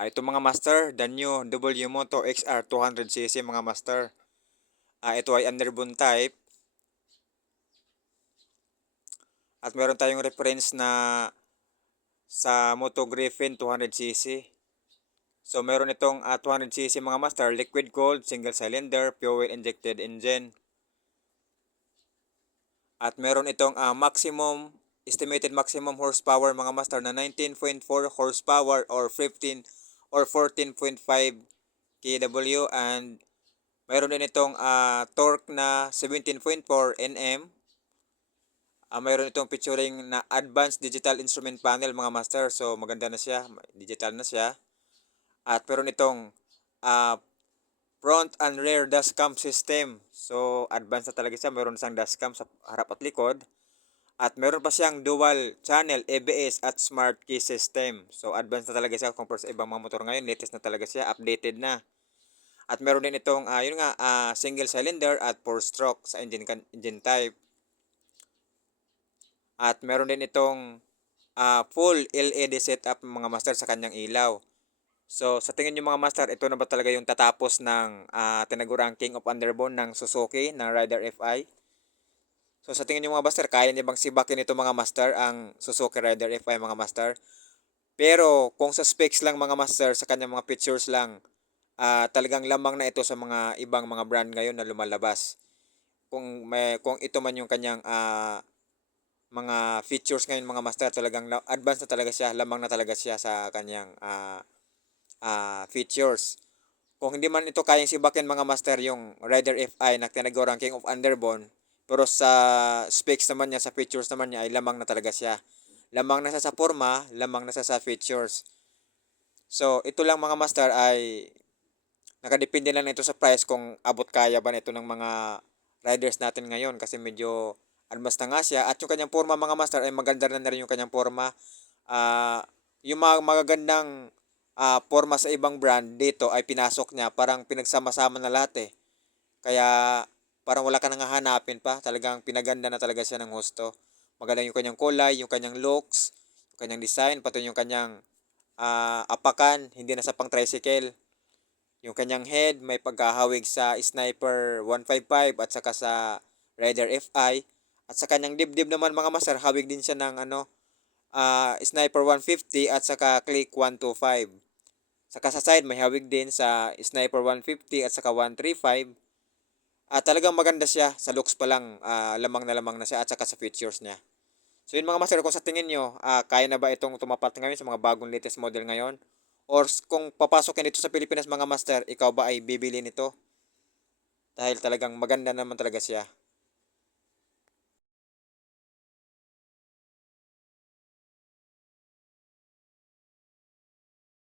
Ito mga master, the new W Moto XR 200cc mga master. Ito ay underbone type. At meron tayong reference na sa Moto Griffin 200cc. So meron itong 200cc mga master, liquid cooled, single cylinder, fuel injected engine. At meron itong estimated maximum horsepower mga master na 19.4 horsepower or 15 or 14.5 kW, and mayroon din itong torque na 17.4 Nm. Mayroon itong featuring na advanced digital instrument panel mga master. So maganda na siya, digital na siya. At meron itong uh, front and rear dashcam system. So advanced na talaga siya, meron siyang dashcam sa harap at likod. At meron pa siyang dual channel ABS at smart key system. So advanced na talaga siya compare sa ibang mga motor ngayon, latest na talaga siya, updated na. At meron din itong single cylinder at 4-stroke sa engine type. At meron din itong full LED setup mga master sa kanyang ilaw. So sa tingin niyo mga master, ito na ba talaga yung tatapos ng tinagurang King of Underbone ng Suzuki na Rider FI? So sa tingin niyo mga master, kaya niya bang sibakin ito mga master ang Suzuki Rider FI mga master? Pero kung sa specs lang mga master, sa kanyang mga features lang, talagang lamang na ito sa mga ibang mga brand ngayon na lumalabas. Kung ito man yung kanyang mga features ngayon mga master, talagang advanced na talaga siya, lamang na talaga siya sa kanyang features. Kung hindi man ito kayang sibakin mga master yung Rider FI na tinagurang King of Underbone, pero sa specs naman niya, sa features naman niya ay lamang na talaga siya. Lamang na siya sa forma, lamang na siya sa features. So ito lang mga master ay nakadepende lang ito sa price, kung abot kaya ba nito ng mga riders natin ngayon, kasi medyo advanced na nga siya. At yung kanyang forma mga master ay maganda na rin yung kanyang forma. Yung mga magagandang forma sa ibang brand dito ay pinasok niya, parang pinagsama-sama na lahat eh. Kaya parang wala ka nang hahanapin pa, talagang pinaganda na talaga siya ng husto. Maganda yung kanyang kulay, yung kanyang looks, yung kanyang design, pati yung kanyang apakan, hindi na sa pang tricycle. Yung kanyang head may pagkahawig sa Sniper 155 at saka sa Rider FI. At sa kanyang dibdib naman mga master, hawig din siya ng Sniper 150 at saka Click 125. Saka sa side may hawig din sa Sniper 150 at saka 135. Talagang maganda siya sa looks pa lang, lamang na siya, at saka sa features niya. So yun mga master, kung sa tingin nyo, kaya na ba itong tumapat ngayon sa mga bagong latest model ngayon? Or kung papasok dito sa Pilipinas mga master, ikaw ba ay bibili nito? Dahil talagang maganda naman talaga siya.